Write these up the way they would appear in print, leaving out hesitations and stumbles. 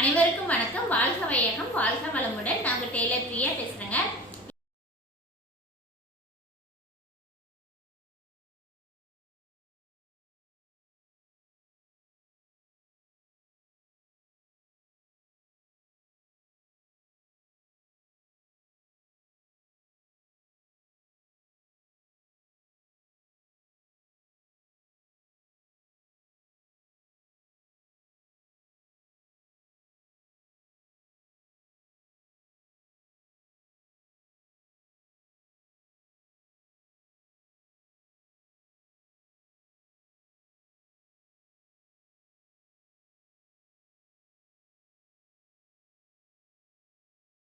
அனைவருக்கும் வணக்கம். வாழ்க வையகம், வாழ்க வளமுடன். நாங்க டெய்லர் பிரியா பேசுறேங்க.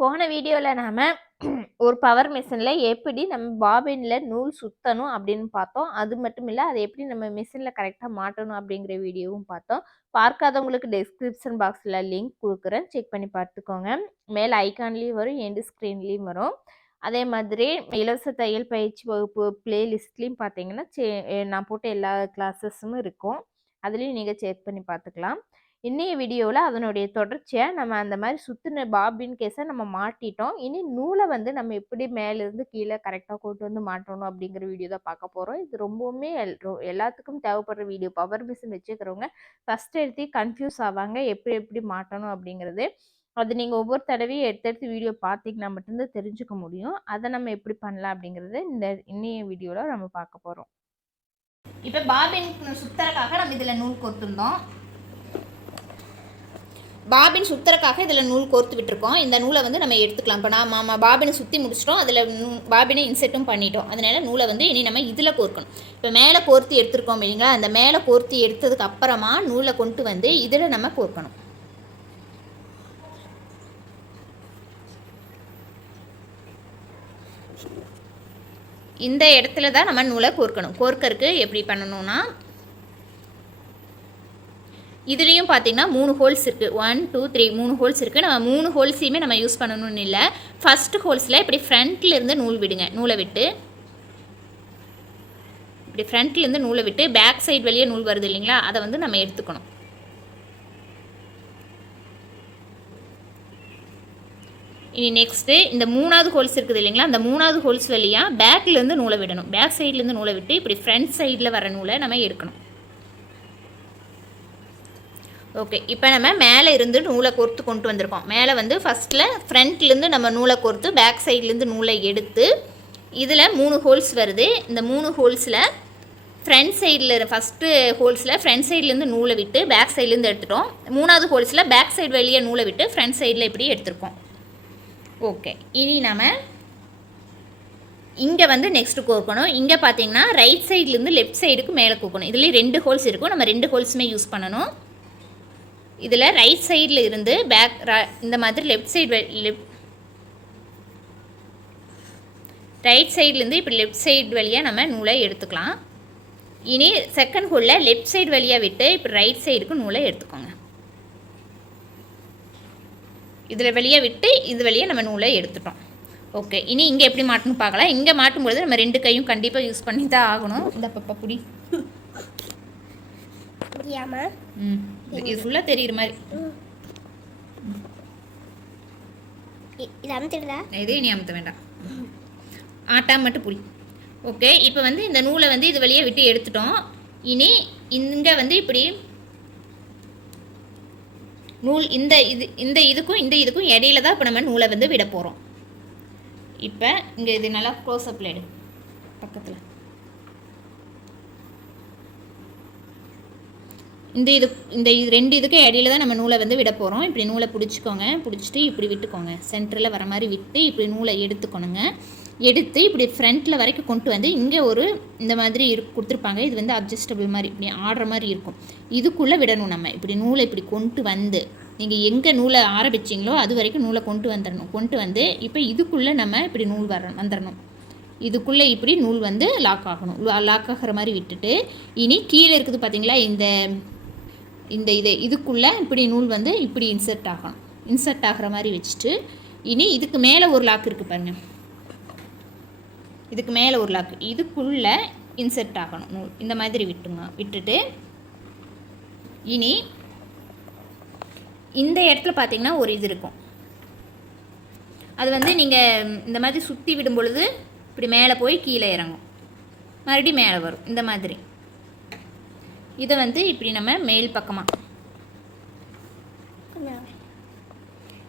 போன வீடியோவில் நாம் ஒரு பவர் மிஷினில் எப்படி நம்ம பாபினில் நூல் சுற்றணும் அப்படின்னு பார்த்தோம். அது மட்டும் இல்லை, அதை எப்படி நம்ம மிஷினில் கரெக்டாக மாட்டணும் அப்படிங்கிற வீடியோவும் பார்த்தோம். பார்க்காதவங்களுக்கு டிஸ்கிரிப்ஷன் பாக்ஸில் லிங்க் கொடுக்குறேன், செக் பண்ணி பார்த்துக்கோங்க. மேலே ஐக்கான்லேயும் வரும், எண்டு ஸ்க்ரீன்லேயும் வரும். அதே மாதிரி இலவச தையல் பயிற்சி வகுப்பு பிளேலிஸ்ட்லேயும் பார்த்தீங்கன்னா நான் போட்ட எல்லா கிளாஸஸும் இருக்கும். அதுலேயும் நீங்கள் செக் பண்ணி பார்த்துக்கலாம். இன்னைய வீடியோவில் அதனுடைய தொடர்ச்சியாக நம்ம அந்த மாதிரி சுற்றின பாபின் கேஸை நம்ம மாட்டிட்டோம். இனி நூலை வந்து நம்ம எப்படி மேலேருந்து கீழே கரெக்டாக கொண்டு வந்து மாட்டணும் அப்படிங்கிற வீடியோ தான் பார்க்க போகிறோம். இது ரொம்பவுமே எல்லாத்துக்கும் தேவைப்படுற வீடியோ. பவர் மிஷின் வச்சுக்கிறவங்க ஃபஸ்ட் எடுத்து கன்ஃபியூஸ் ஆவாங்க, எப்படி எப்படி மாட்டணும் அப்படிங்கிறது. அது நீங்கள் ஒவ்வொரு தடவையும் எடுத்து வீடியோ பார்த்தீங்கன்னா மட்டும்தான் தெரிஞ்சுக்க முடியும். அதை நம்ம எப்படி பண்ணலாம் அப்படிங்கிறது இன்னைய வீடியோவில் நம்ம பார்க்க போகிறோம். இப்போ பாபின் சுற்றுறதுக்காக நம்ம இதில் நூல் கோர்த்துருந்தோம். பாபின் சுற்றுறக்காக இதில் நூல் கோர்த்து விட்டுருக்கோம். இந்த நூலை வந்து நம்ம எடுத்துக்கலாம். இப்போ நம்ம பாபினை சுற்றி முடிச்சிட்டோம், அதில் பாபினை இன்செர்ட்டும் பண்ணிட்டோம். அதனால் நூலை வந்து இனி நம்ம இதில் கோர்க்கணும். இப்போ மேலே கோர்த்து எடுத்துருக்கோம் இல்லைங்களா, அந்த மேலே கோர்த்து எடுத்ததுக்கு அப்புறமா நூலை கொண்டு வந்து இதில் நம்ம கோர்க்கணும். இந்த இடத்துல தான் நம்ம நூலை கோர்க்கணும். கோர்க்கறதுக்கு எப்படி பண்ணணும்னா, இதுலேயும் பார்த்தீங்கன்னா 3 ஹோல்ஸ் இருக்குது. 1 2 3 3 ஹோல்ஸ் இருக்குது. நம்ம 3 ஹோல்ஸையுமே நம்ம யூஸ் பண்ணணும்னு இல்லை. ஃபஸ்ட்டு ஹோல்ஸில் இப்படி ஃப்ரண்ட்லேருந்து நூல் விடுங்க. நூலை விட்டு இப்படி ஃப்ரண்ட்லேருந்து நூலை விட்டு பேக் சைடு வழியே நூல் வருது இல்லைங்களா, அதை வந்து நம்ம எடுத்துக்கணும். இனி நெக்ஸ்ட்டு இந்த 3வது ஹோல்ஸ் இருக்குது இல்லைங்களா, அந்த 3வது ஹோல்ஸ் வழியாக பேக்லேருந்து நூலை விடணும். பேக் சைட்லேருந்து நூலை விட்டு இப்படி ஃப்ரண்ட் சைடில் வர நூலை நம்ம எடுக்கணும். ஓகே, இப்போ நம்ம மேலே இருந்து நூலை கோர்த்து கொண்டு வந்திருக்கோம். மேலே வந்து ஃபஸ்ட்டில் ஃப்ரண்ட்லேருந்து நம்ம நூலை கோர்த்து பேக் சைட்லேருந்து நூலை எடுத்து இதில் 3 ஹோல்ஸ் வருது. இந்த 3 ஹோல்ஸில் ஃப்ரண்ட் சைடில் ஃபஸ்ட்டு ஹோல்ஸில் ஃப்ரண்ட் சைட்லேருந்து நூலை விட்டு பேக் சைட்லேருந்து எடுத்துட்டோம். 3வது ஹோல்ஸில் பேக் சைடு வழியே நூலை விட்டு ஃப்ரண்ட் சைடில் இப்படி எடுத்துருக்கோம். ஓகே, இனி நம்ம இங்கே வந்து நெக்ஸ்ட்டு கோர்க்கணும். இங்கே பார்த்தீங்கன்னா ரைட் சைட்லேருந்து லெஃப்ட் சைடுக்கு மேலே கோர்க்கணும். இதுலேயும் 2 ஹோல்ஸ் இருக்கும். நம்ம 2 ஹோல்ஸுமே யூஸ் பண்ணணும். இதில் ரைட் சைடில் இருந்து பேக் இந்த மாதிரி ரைட் சைட்லேருந்து இப்படி லெஃப்ட் சைடு வழியாக நம்ம நூலை எடுத்துக்கலாம். இனி செகண்ட் ஹோலில் லெஃப்ட் சைடு வழியாக விட்டு இப்படி ரைட் சைடுக்கு நூலை எடுத்துக்கோங்க. இதில் வழியாக விட்டு இது வழியாக நம்ம நூலை எடுத்துட்டோம். ஓகே, இனி இங்கே எப்படி மாட்டணும் பார்க்கலாம். இங்கே மாட்டும்பொழுது நம்ம 2 கையும் கண்டிப்பாக யூஸ் பண்ணி தான் ஆகணும். இந்த பப்பா புடி இது ஃபுல்லாக தெரியுற மாதிரி இதே நீ அமுத்த வேண்டாம், ஆட்டாம மட்டும் புடி. ஓகே, இப்போ வந்து இந்த நூலை வந்து இது வழியாக விட்டு எடுத்துட்டோம். இனி இங்கே வந்து இப்படி நூல் இந்த இதுக்கும் இடையில தான் இப்போ நம்ம நூலை வந்து விட போகிறோம். இப்போ இங்கே இது நல்லா க்ளோஸ்அப்பில் எடு பக்கத்தில். இந்த 2 இதுக்கு இடையில தான் நம்ம நூலை வந்து விட போகிறோம். இப்படி நூலை பிடிச்சிக்கோங்க. பிடிச்சிட்டு இப்படி விட்டுக்கோங்க. சென்டரில் வர மாதிரி விட்டு இப்படி நூலை எடுத்துக்கணுங்க. எடுத்து இப்படி ஃப்ரண்ட்டில் வரைக்கும் கொண்டு வந்து இங்கே ஒரு இந்த மாதிரி கொடுத்துருப்பாங்க. இது வந்து அட்ஜஸ்டபிள் மாதிரி இப்படி ஆடுற மாதிரி இருக்கும். இதுக்குள்ளே விடணும். நம்ம இப்படி நூலை இப்படி கொண்டு வந்து நீங்கள் எங்கே நூலை ஆரம்பிச்சிங்களோ அது வரைக்கும் நூலை கொண்டு வந்துடணும். கொண்டு வந்து இப்போ இதுக்குள்ளே நம்ம இப்படி நூல் வந்துடணும். இதுக்குள்ளே இப்படி நூல் வந்து லாக் ஆகணும். லாக் ஆகிற மாதிரி விட்டுட்டு இனி கீழே இருக்குது பார்த்தீங்களா, இதுக்குள்ளே இப்படி நூல் வந்து இப்படி இன்சர்ட் ஆகணும். இன்சர்ட் ஆகிற மாதிரி வச்சுட்டு இனி இதுக்கு மேலே ஒரு லாக் இருக்குது பாருங்கள். இதுக்கு மேலே ஒரு லாக், இதுக்குள்ளே இன்சர்ட் ஆகணும் நூல். இந்த மாதிரி விட்டுட்டு இனி இந்த இடத்துல பார்த்தீங்கன்னா ஒரு இது இருக்கும், அது வந்து நீங்கள் இந்த மாதிரி சுற்றி விடும் பொழுது இப்படி மேலே போய் கீழே இறங்கும், மறுபடியும் மேலே வரும் இந்த மாதிரி. இதை வந்து இப்படி நம்ம மேல் பக்கமாக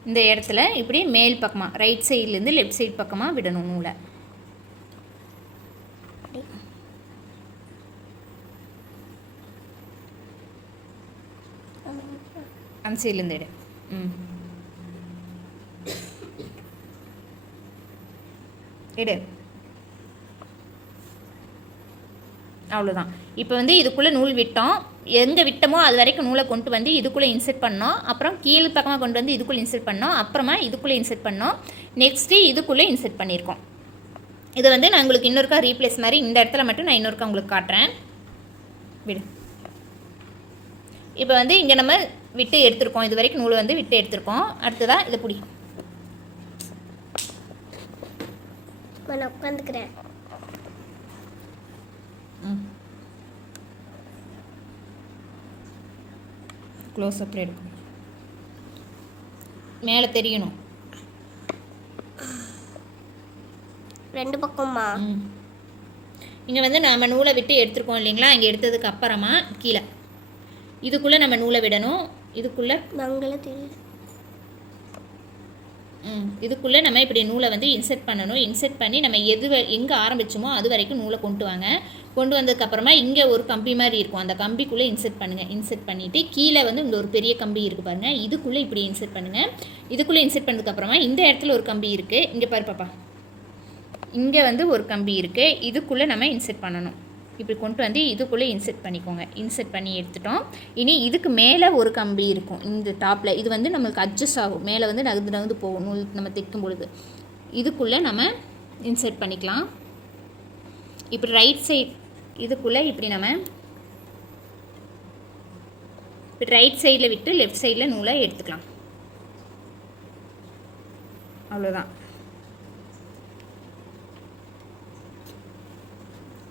இந்த இடத்துல இப்படி மேல் பக்கமாக ரைட் சைட்லேருந்து லெஃப்ட் சைட் பக்கமாக விடணும் நூலை. அந்த சைட்லேருந்து எடு. எடு. அவ்வளோதான். இப்போ வந்து இதுக்குள்ளே நூல் விட்டோம், எங்கே விட்டோமோ அது வரைக்கும் நூலை கொண்டு வந்து இதுக்குள்ளே இன்செர்ட் பண்ணோம், அப்புறம் கீழ் பக்கமாக கொண்டு வந்து இதுக்குள்ளே இன்செர்ட் பண்ணோம், அப்புறமா இதுக்குள்ளே இன்செர்ட் பண்ணோம், நெக்ஸ்ட்டு இதுக்குள்ளே இன்செர்ட் பண்ணியிருக்கோம். இதை வந்து நான் உங்களுக்கு இன்னொருக்கா ரீப்ளேஸ் மாதிரி இந்த இடத்துல மட்டும் நான் இன்னொருக்கா உங்களுக்கு காட்டுறேன். விடு. இப்போ வந்து இங்கே நம்ம விட்டு எடுத்துருக்கோம், இது வரைக்கும் நூலை வந்து விட்டு எடுத்துருக்கோம். அடுத்ததாக இதை பிடி. நான் உட்காந்துக்கிறேன். க்ளோஸ் அப் எடுக்கும், மேலே தெரியணும் ரெண்டு பக்கமா. இங்கே வந்து நம்ம நூலை விட்டு எடுத்துருக்கோம் இல்லைங்களா, இங்கே எடுத்ததுக்கு அப்புறமா கீழே இதுக்குள்ளே நம்ம நூலை விடணும். இதுக்குள்ளே நாங்களே தெரியும். இதுக்குள்ளே நம்ம இப்படி நூலை வந்து இன்செர்ட் பண்ணணும். இன்செர்ட் பண்ணி நம்ம எங்கே ஆரம்பிச்சோமோ அது வரைக்கும் நூலை கொண்டு வாங்க. கொண்டு வந்ததுக்கப்புறமா இங்கே ஒரு கம்பி மாதிரி இருக்கும், அந்த கம்பிக்குள்ளே இன்செர்ட் பண்ணுங்கள். இன்செர்ட் பண்ணிவிட்டு கீழே வந்து இந்த ஒரு பெரிய கம்பி இருக்குது பாருங்கள், இதுக்குள்ளே இப்படி இன்செர்ட் பண்ணுங்கள். இதுக்குள்ளே இன்செர்ட் பண்ணதுக்கப்புறமா இந்த இடத்துல ஒரு கம்பி இருக்குது, இங்கே பாரு பாப்பா, இங்கே வந்து ஒரு கம்பி இருக்குது, இதுக்குள்ளே நம்ம இன்செர்ட் பண்ணணும். இப்படி கொண்டு வந்து இதுக்குள்ளே இன்செர்ட் பண்ணிக்கோங்க. இன்செர்ட் பண்ணி எடுத்துட்டோம். இனி இதுக்கு மேலே ஒரு கம்பி இருக்கும் இந்த டாப்பில், இது வந்து நம்மளுக்கு அட்ஜஸ்ட் ஆகும், மேலே வந்து நகர்ந்து போகும் நூல் நம்ம தைக்கும் பொழுது. இதுக்குள்ளே நம்ம இன்செர்ட் பண்ணிக்கலாம். இப்படி ரைட் சைட் இதுக்குள்ளே இப்படி நம்ம இப்படி ரைட் சைடில் விட்டு லெஃப்ட் சைடில் நூலை எடுத்துக்கலாம். அவ்வளோதான்.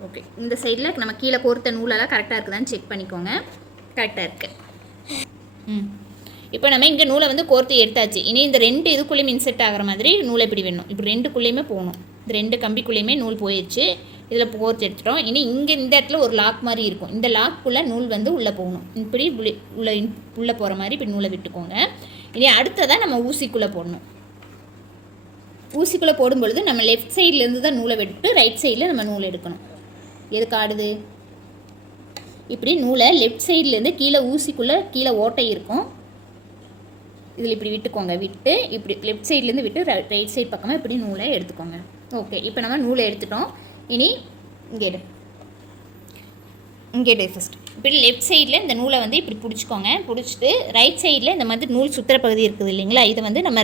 ஓகே, இந்த சைடில் நம்ம கீழே கோர்த்த நூலெல்லாம் கரெக்டாக இருக்குதான்னு செக் பண்ணிக்கோங்க. கரெக்டாக இருக்குது. இப்போ நம்ம இங்கே நூலை வந்து கோர்த்து எடுத்தாச்சு. இனி இந்த ரெண்டு இதுக்குள்ளேயும் இன்செர்ட் ஆகிற மாதிரி நூலை இப்படி வேணும். இப்படி ரெண்டுக்குள்ளேயுமே போகணும். இந்த ரெண்டு கம்பிக்குள்ளேயுமே நூல் போயிடுச்சு. இதில் கோர்த்து எடுத்துட்டோம். இனி இங்கே இந்த இடத்துல ஒரு லாக் மாதிரி இருக்கும், இந்த லாக்குள்ளே நூல் வந்து உள்ளே போகணும். இப்படி உள்ளே போகிற மாதிரி இப்படி நூலை விட்டுக்கோங்க. இனி அடுத்ததாக நம்ம ஊசிக்குள்ளே போடணும். ஊசிக்குள்ளே போடும்பொழுது நம்ம லெஃப்ட் சைட்லேருந்து தான் நூலை விட்டு ரைட் சைடில் நம்ம நூல் எடுக்கணும். எதுக்கு ஆடுது? இப்படி நூலை லெஃப்ட் சைட்லேருந்து கீழே ஊசிக்குள்ளே கீழே ஓட்டை இருக்கும், இதில் இப்படி விட்டுக்கோங்க. விட்டு இப்படி லெஃப்ட் சைட்லேருந்து விட்டு ரைட் சைட் பக்கமாக இப்படி நூலை எடுத்துக்கோங்க. ஓகே, இப்போ நம்ம நூலை எடுத்துட்டோம். இனி இங்கே ஃபஸ்ட் இப்படி லெஃப்ட் சைடில் இந்த நூலை வந்து இப்படி பிடிச்சிக்கோங்க. பிடிச்சிட்டு ரைட் சைடில் இந்த மாதிரி நூல் சுற்றுற பகுதி இருக்குது இல்லைங்களா, இதை வந்து நம்ம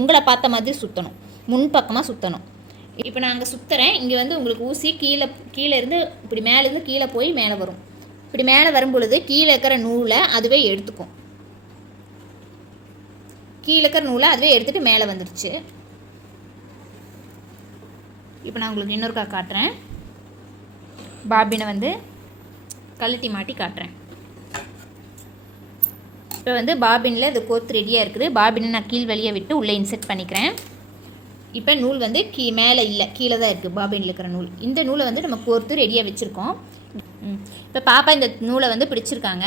உங்களை பார்த்த மாதிரி சுற்றணும், முன் பக்கமாக சுற்றணும். இப்போ நான் அங்கே சுற்றுறேன். இங்கே வந்து உங்களுக்கு ஊசி கீழே இருந்து இப்படி மேலேருந்து கீழே போய் மேலே வரும். இப்படி மேலே வரும் பொழுது கீழே இருக்கிற நூலை அதுவே எடுத்துக்கும். கீழே இருக்கிற நூலை அதுவே எடுத்துகிட்டு மேலே வந்துடுச்சு. இப்போ நான் உங்களுக்கு இன்னொருக்கா காட்டுறேன். பாபினை வந்து கழட்டி மாட்டி காட்டுறேன். இப்போ வந்து பாபினில் இது கோர்த்து ரெடியாக இருக்குது. பாபினை நான் கீழ் வழியை விட்டு உள்ளே இன்செர்ட் பண்ணிக்கிறேன். இப்போ நூல் வந்து மேலே இல்லை, கீழே தான் இருக்குது பாபினில் இருக்கிற நூல். இந்த நூலை வந்து நம்ம கோர்த்து ரெடியாக வச்சுருக்கோம். இப்போ பாப்பா இந்த நூலை வந்து பிடிச்சிருக்காங்க.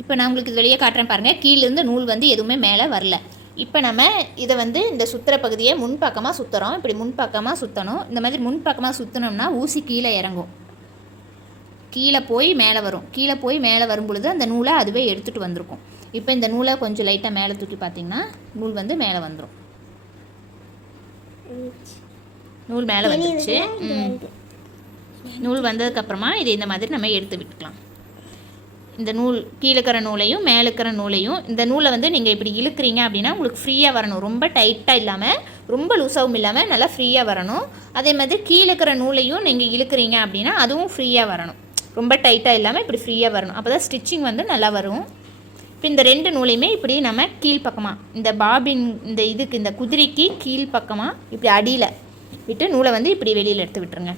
இப்போ நான் உங்களுக்கு இது வெளியே காட்டுறேன் பாருங்கள். கீழேருந்து நூல் வந்து எதுவுமே மேலே வரல. இப்போ நம்ம இதை வந்து இந்த சுற்றுற பகுதியை முன்பக்கமாக சுற்றுறோம். இப்படி முன்பக்கமாக சுற்றணும். இந்த மாதிரி முன்பக்கமாக சுற்றினோம்னா ஊசி கீழே இறங்கும், கீழே போய் மேலே வரும். கீழே போய் மேலே வரும் பொழுது அந்த நூலை அதுவே எடுத்துகிட்டு வந்திருக்கும். இப்போ இந்த நூலை கொஞ்சம் லைட்டாக மேலே தூக்கி பார்த்திங்கன்னா நூல் வந்து மேலே வந்துடும். நூல் மேலே வந்துடுச்சு. நூல் வந்ததுக்கப்புறமா இது இந்த மாதிரி நம்ம எடுத்து விட்டுக்கலாம். இந்த நூல் கீழே இருக்கிற நூலையும் மேலே இருக்கிற நூலையும், இந்த நூலை வந்து நீங்கள் இப்படி இழுக்கிறீங்க அப்படின்னா உங்களுக்கு ஃப்ரீயாக வரணும். ரொம்ப டைட்டாக இல்லாமல் ரொம்ப லூஸாகவும் இல்லாமல் நல்லா ஃப்ரீயாக வரணும். அதே மாதிரி கீழே இருக்கிற நூலையும் நீங்கள் இழுக்கிறீங்க அப்படின்னா அதுவும் ஃப்ரீயாக வரணும். ரொம்ப டைட்டாக இல்லாமல் இப்படி ஃப்ரீயாக வரணும். அப்போ தான் ஸ்டிச்சிங் வந்து நல்லா வரும். இப்போ இந்த ரெண்டு நூலையுமே இப்படி நம்ம கீழ்ப்பக்கமாக இந்த பாபின் இந்த இதுக்கு இந்த குதிரைக்கு கீழ்ப்பக்கமாக இப்படி அடியில் விட்டு நூலை வந்து இப்படி வெளியில் எடுத்து விட்டுருங்க.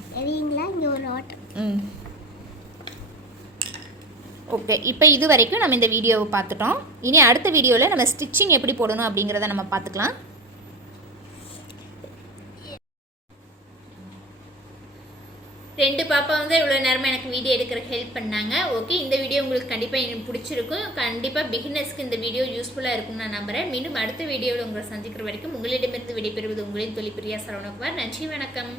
ஓகே, இப்போ இது வரைக்கும் நம்ம இந்த வீடியோவை பார்த்துட்டோம். இனி அடுத்த வீடியோவில் நம்ம ஸ்டிச்சிங் எப்படி போடணும் அப்படிங்கிறத நம்ம பார்த்துக்கலாம். ரெண்டு பாப்பா வந்து இவ்வளோ நேரமாக எனக்கு வீடியோ எடுக்கிறதுக்கு ஹெல்ப் பண்ணாங்க. ஓகே, இந்த வீடியோ உங்களுக்கு கண்டிப்பாக எனக்கு பிடிச்சிருக்கும். கண்டிப்பாக பிகினர்ஸ்க்கு இந்த வீடியோ யூஸ்ஃபுல்லாக இருக்கும்னு நான் நம்புகிறேன். மீண்டும் அடுத்த வீடியோவில் உங்களை சந்திக்கிற வரைக்கும் உங்களிடமிருந்து விடைபெறுவது உங்களின் தொழில் பிரியா சரவணகுமார். நன்றி, வணக்கம்.